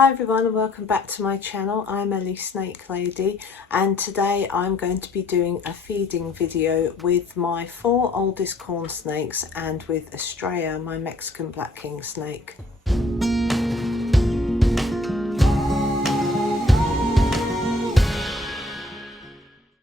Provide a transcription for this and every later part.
Hi everyone and welcome back to my channel. I'm Ellie Snake Lady, and today I'm going to be doing a feeding video with my 4 oldest corn snakes and with Estrella, my Mexican black king snake.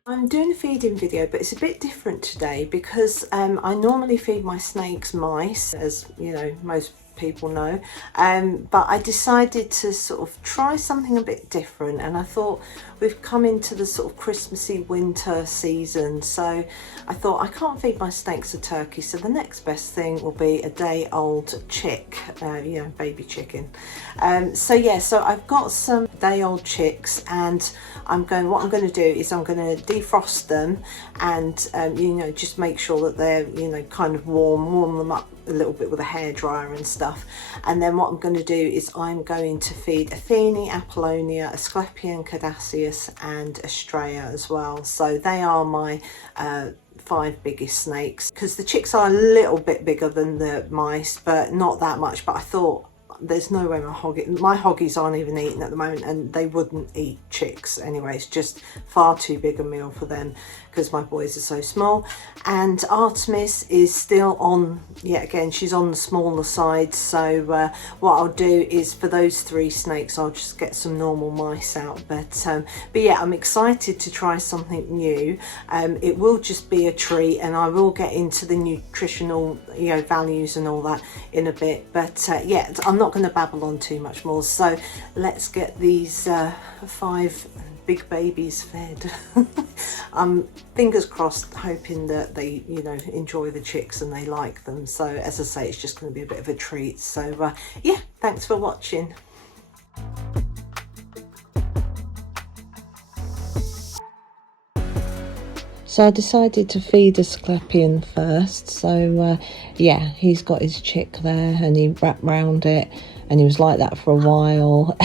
I'm doing a feeding video, but it's a bit different today because I normally feed my snakes mice, as you know, most people know, but I decided to sort of try something a bit different, and I thought we've come into the sort of Christmassy winter season, so I thought I can't feed my snakes a turkey, so the next best thing will be a day-old chick, you know, baby chicken. So I've got some day-old chicks, and what I'm going to do is I'm going to defrost them and you know, just make sure that they're, you know, kind of warm them up a little bit with a hairdryer and stuff. And then what I'm going to do is I'm going to feed Athene, Apollonia, Asclepion, Cadaceus and Estrella as well. So they are my 5 biggest snakes, because the chicks are a little bit bigger than the mice, but not that much. But I thought there's no way my hoggies aren't even eating at the moment, and they wouldn't eat chicks anyway. It's just far too big a meal for them because my boys are so small. And Artemis is still on, yet again, she's on the smaller side. So what I'll do is for those 3 snakes, I'll just get some normal mice out. But yeah, I'm excited to try something new. It will just be a treat, and I will get into the nutritional, you know, values and all that in a bit. But yeah, I'm not going to babble on too much more. So let's get these 5 big babies fed. I'm fingers crossed, hoping that they, you know, enjoy the chicks and they like them. So as I say, it's just going to be a bit of a treat. So yeah, thanks for watching. So I decided to feed Asclepion first. So yeah, he's got his chick there and he wrapped round it, and he was like that for a while.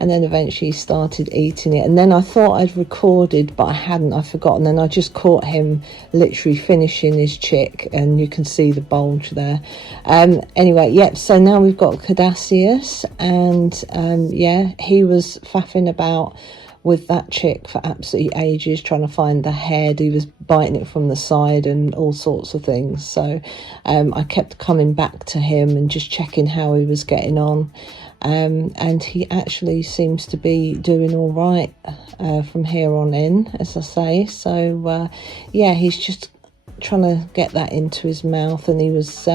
And then eventually he started eating it, and then I thought I'd recorded, but I hadn't, I'd forgotten. Then I just caught him literally finishing his chick, and you can see the bulge there. Anyway, yep, so now we've got Cadaceus, and yeah, he was faffing about with that chick for absolutely ages, trying to find the head. He was biting it from the side and all sorts of things. So I kept coming back to him and just checking how he was getting on. And he actually seems to be doing all right from here on in, as I say. So yeah, he's just trying to get that into his mouth, and he was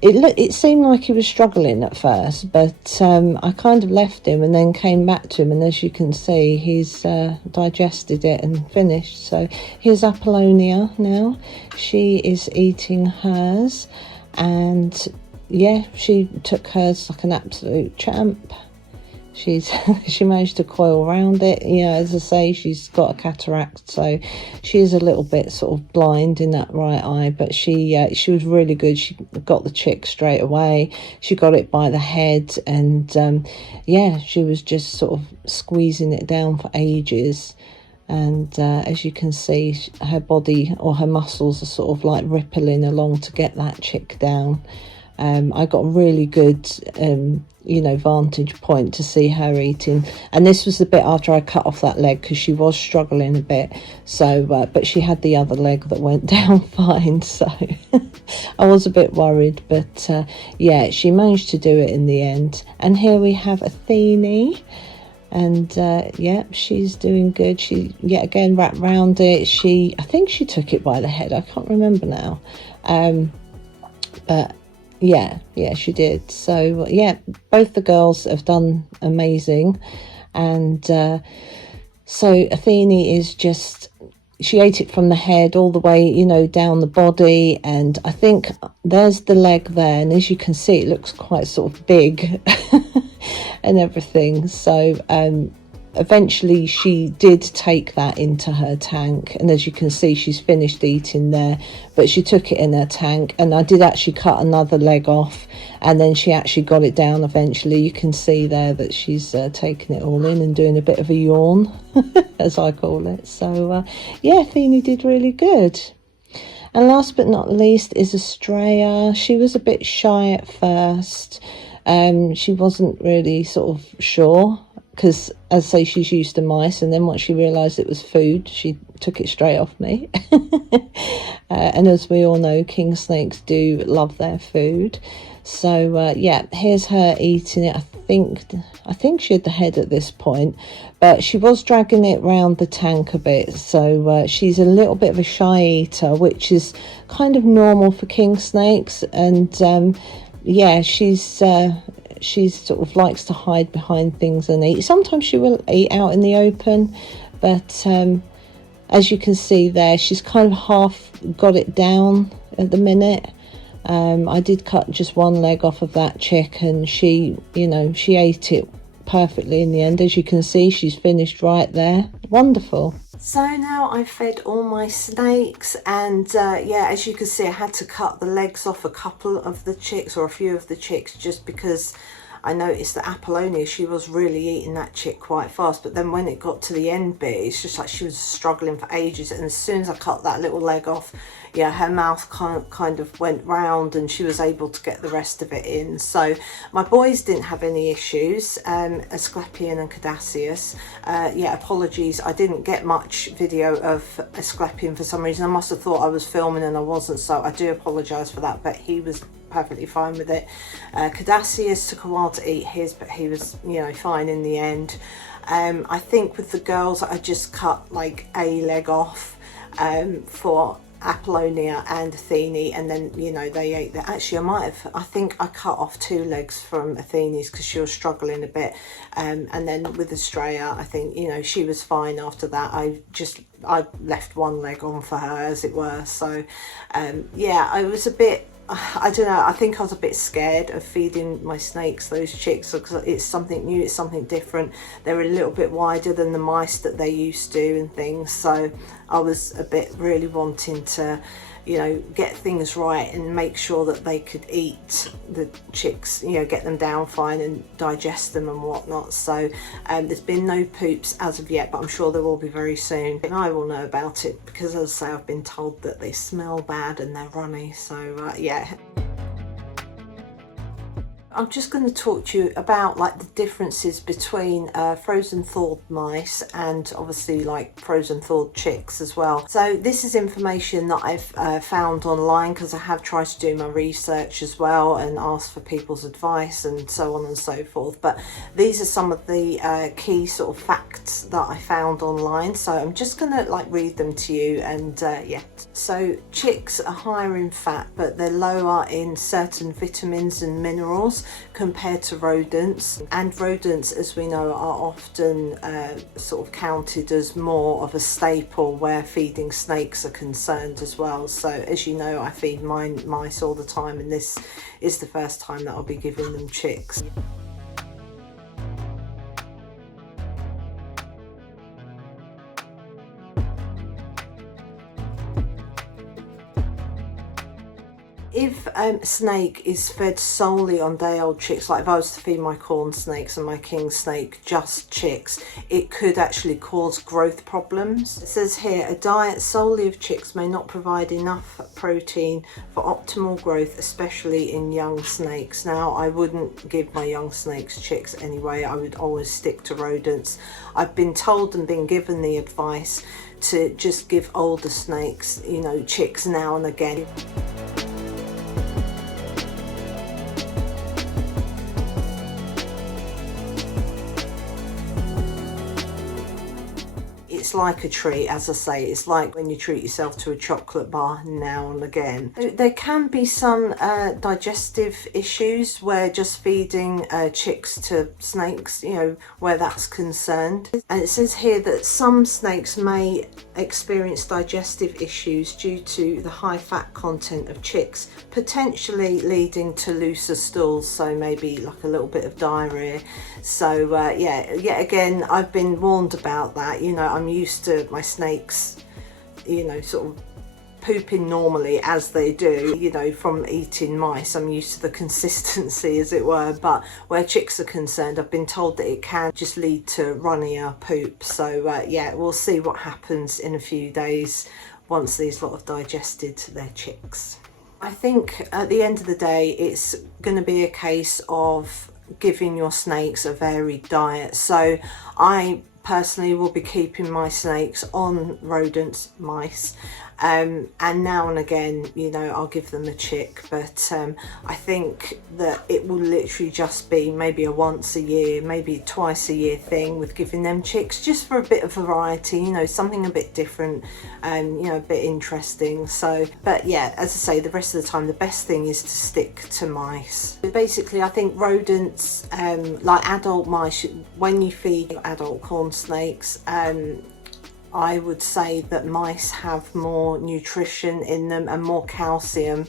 it seemed like he was struggling at first, but I kind of left him and then came back to him, and as you can see, he's digested it and finished. So here's Apollonia now. She is eating hers, and yeah, she took hers like an absolute champ. She managed to coil around it. You know, as I say, she's got a cataract, so she is a little bit sort of blind in that right eye, but she was really good. She got the chick straight away. She got it by the head, and yeah, she was just sort of squeezing it down for ages. And as you can see, her body or her muscles are sort of like rippling along to get that chick down. I got a really good, you know, vantage point to see her eating. And this was the bit after I cut off that leg, because she was struggling a bit. So, but she had the other leg that went down fine. So I was a bit worried, but yeah, she managed to do it in the end. And here we have Athene. And yeah, she's doing good. She yet again wrapped round it. I think she took it by the head. I can't remember now. But yeah, she did. So yeah, both the girls have done amazing. And so Athene is just, she ate it from the head all the way, you know, down the body. And I think there's the leg there, and as you can see, it looks quite sort of big and everything. So eventually she did take that into her tank, and as you can see, she's finished eating there, but she took it in her tank. And I did actually cut another leg off, and then she actually got it down eventually. You can see there that she's taking it all in and doing a bit of a yawn, as I call it. So yeah, Athene did really good. And last but not least is Estrella. She was a bit shy at first. She wasn't really sort of sure, because as I say, she's used to mice, and then once she realised it was food, she took it straight off me. And as we all know, king snakes do love their food. So yeah, here's her eating it. I think she had the head at this point, but she was dragging it round the tank a bit. So she's a little bit of a shy eater, which is kind of normal for king snakes. And yeah, she's sort of likes to hide behind things and eat. Sometimes she will eat out in the open, but as you can see there, she's kind of half got it down at the minute. I did cut just one leg off of that chick, and she, you know, she ate it perfectly in the end. As you can see, she's finished right there. Wonderful. So now I've fed all my snakes, and yeah, as you can see, I had to cut the legs off a couple of the chicks, or a few of the chicks, just because I noticed that Apollonia, she was really eating that chick quite fast. But then when it got to the end bit, it's just like she was struggling for ages. And as soon as I cut that little leg off, yeah, her mouth kind of went round, and she was able to get the rest of it in. So my boys didn't have any issues, Asclepion and Caduceus. Yeah, apologies, I didn't get much video of Asclepion for some reason. I must have thought I was filming and I wasn't, so I do apologise for that, but he was perfectly fine with it. Caduceus took a while to eat his, but he was, you know, fine in the end. I think with the girls, I just cut like a leg off for Apollonia and Athene, and then, you know, they ate that. Actually, I think I cut off 2 legs from Athene's because she was struggling a bit, and then with Estrella, I think, you know, she was fine after that. I left 1 leg on for her, as it were. So yeah, I was a bit, I don't know, I think I was a bit scared of feeding my snakes those chicks, because it's something new, it's something different. They're a little bit wider than the mice that they used to and things, so I was a bit really wanting to, you know, get things right and make sure that they could eat the chicks, you know, get them down fine and digest them and whatnot. So there's been no poops as of yet, but I'm sure there will be very soon, and I will know about it because, as I say, I've been told that they smell bad and they're runny. So yeah, I'm just going to talk to you about like the differences between frozen thawed mice and obviously like frozen thawed chicks as well. So this is information that I've found online, because I have tried to do my research as well and asked for people's advice and so on and so forth. But these are some of the key sort of facts that I found online. So I'm just going to like read them to you, and yeah. So chicks are higher in fat, but they're lower in certain vitamins and minerals compared to rodents. And rodents, as we know, are often sort of counted as more of a staple where feeding snakes are concerned as well. So as you know, I feed mine mice all the time, and this is the first time that I'll be giving them chicks. If a snake is fed solely on day-old chicks, like if I was to feed my corn snakes and my king snake just chicks, it could actually cause growth problems. It says here, a diet solely of chicks may not provide enough protein for optimal growth, especially in young snakes. Now, I wouldn't give my young snakes chicks anyway. I would always stick to rodents. I've been told and been given the advice to just give older snakes, you know, chicks now and again. It's like a treat, as I say, it's like when you treat yourself to a chocolate bar now and again. There can be some digestive issues where just feeding chicks to snakes, you know, where that's concerned. And it says here that some snakes may experience digestive issues due to the high fat content of chicks, potentially leading to looser stools, so maybe like a little bit of diarrhea. So yeah, yet again, I've been warned about that. You know, I'm used to my snakes, you know, sort of pooping normally as they do, you know, from eating mice. I'm used to the consistency, as it were, but where chicks are concerned, I've been told that it can just lead to runnier poop. So yeah, we'll see what happens in a few days once these lot have digested their chicks. I think at the end of the day, it's going to be a case of giving your snakes a varied diet. So I personally will be keeping my snakes on rodents, mice, and now and again, you know, I'll give them a chick, but I think that it will literally just be maybe a once a year, maybe twice a year thing with giving them chicks, just for a bit of variety, you know, something a bit different, you know, a bit interesting. So, but yeah, as I say, the rest of the time, the best thing is to stick to mice. Basically, I think rodents, like adult mice, when you feed adult corn snakes, I would say that mice have more nutrition in them and more calcium,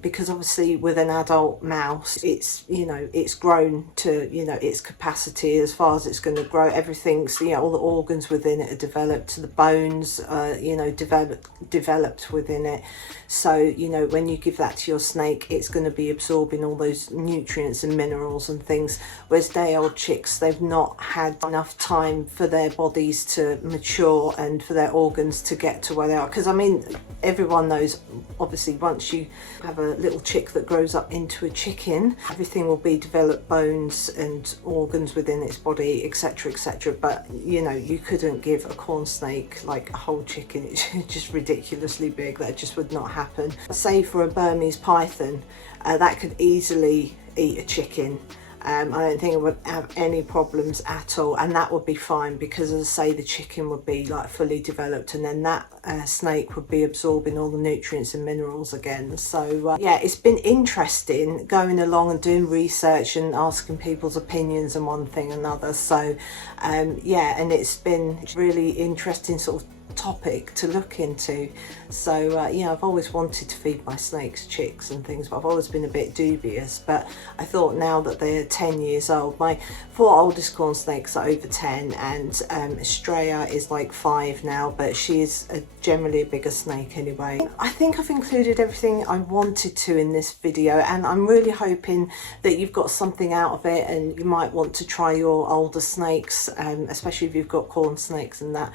because obviously with an adult mouse, it's, you know, it's grown to, you know, its capacity as far as it's going to grow. Everything's, you know, all the organs within it are developed, the bones, you know, developed within it. So, you know, when you give that to your snake, it's going to be absorbing all those nutrients and minerals and things, whereas day-old chicks, they've not had enough time for their bodies to mature and for their organs to get to where they are. Because I mean, everyone knows, obviously, once you have a little chick that grows up into a chicken, everything will be developed, bones and organs within its body, etc, etc. But you know, you couldn't give a corn snake like a whole chicken. It's just ridiculously big. That just would not happen. Say for a Burmese python, that could easily eat a chicken. I don't think it would have any problems at all, and that would be fine, because as I say, the chicken would be like fully developed, and then that snake would be absorbing all the nutrients and minerals again. So yeah, it's been interesting going along and doing research and asking people's opinions on one thing and another. So yeah, and it's been really interesting sort of topic to look into. So yeah, I've always wanted to feed my snakes chicks and things, but I've always been a bit dubious. But I thought now that they're 10 years old, my 4 oldest corn snakes are over 10, and Estrella is like 5 now, but she is generally a bigger snake anyway. I think I've included everything I wanted to in this video, and I'm really hoping that you've got something out of it, and you might want to try your older snakes, especially if you've got corn snakes and that,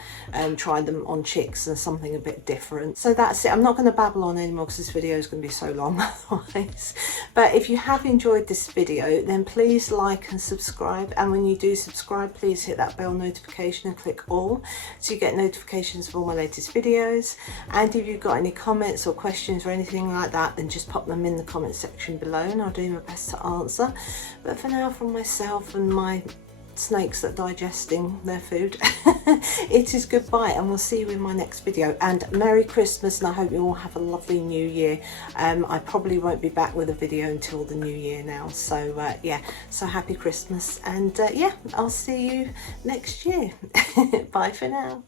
try them on chicks and something a bit different. So that's it. I'm not going to babble on anymore because this video is going to be so long otherwise. But if you have enjoyed this video, then please like and subscribe, and when you do subscribe, please hit that bell notification and click all, so you get notifications of all my latest videos. And if you've got any comments or questions or anything like that, then just pop them in the comment section below and I'll do my best to answer. But for now, from myself and my snakes that are digesting their food, it is goodbye, and we'll see you in my next video. And Merry Christmas, and I hope you all have a lovely new year. I probably won't be back with a video until the new year now, so yeah, so happy Christmas, and yeah, I'll see you next year. Bye for now.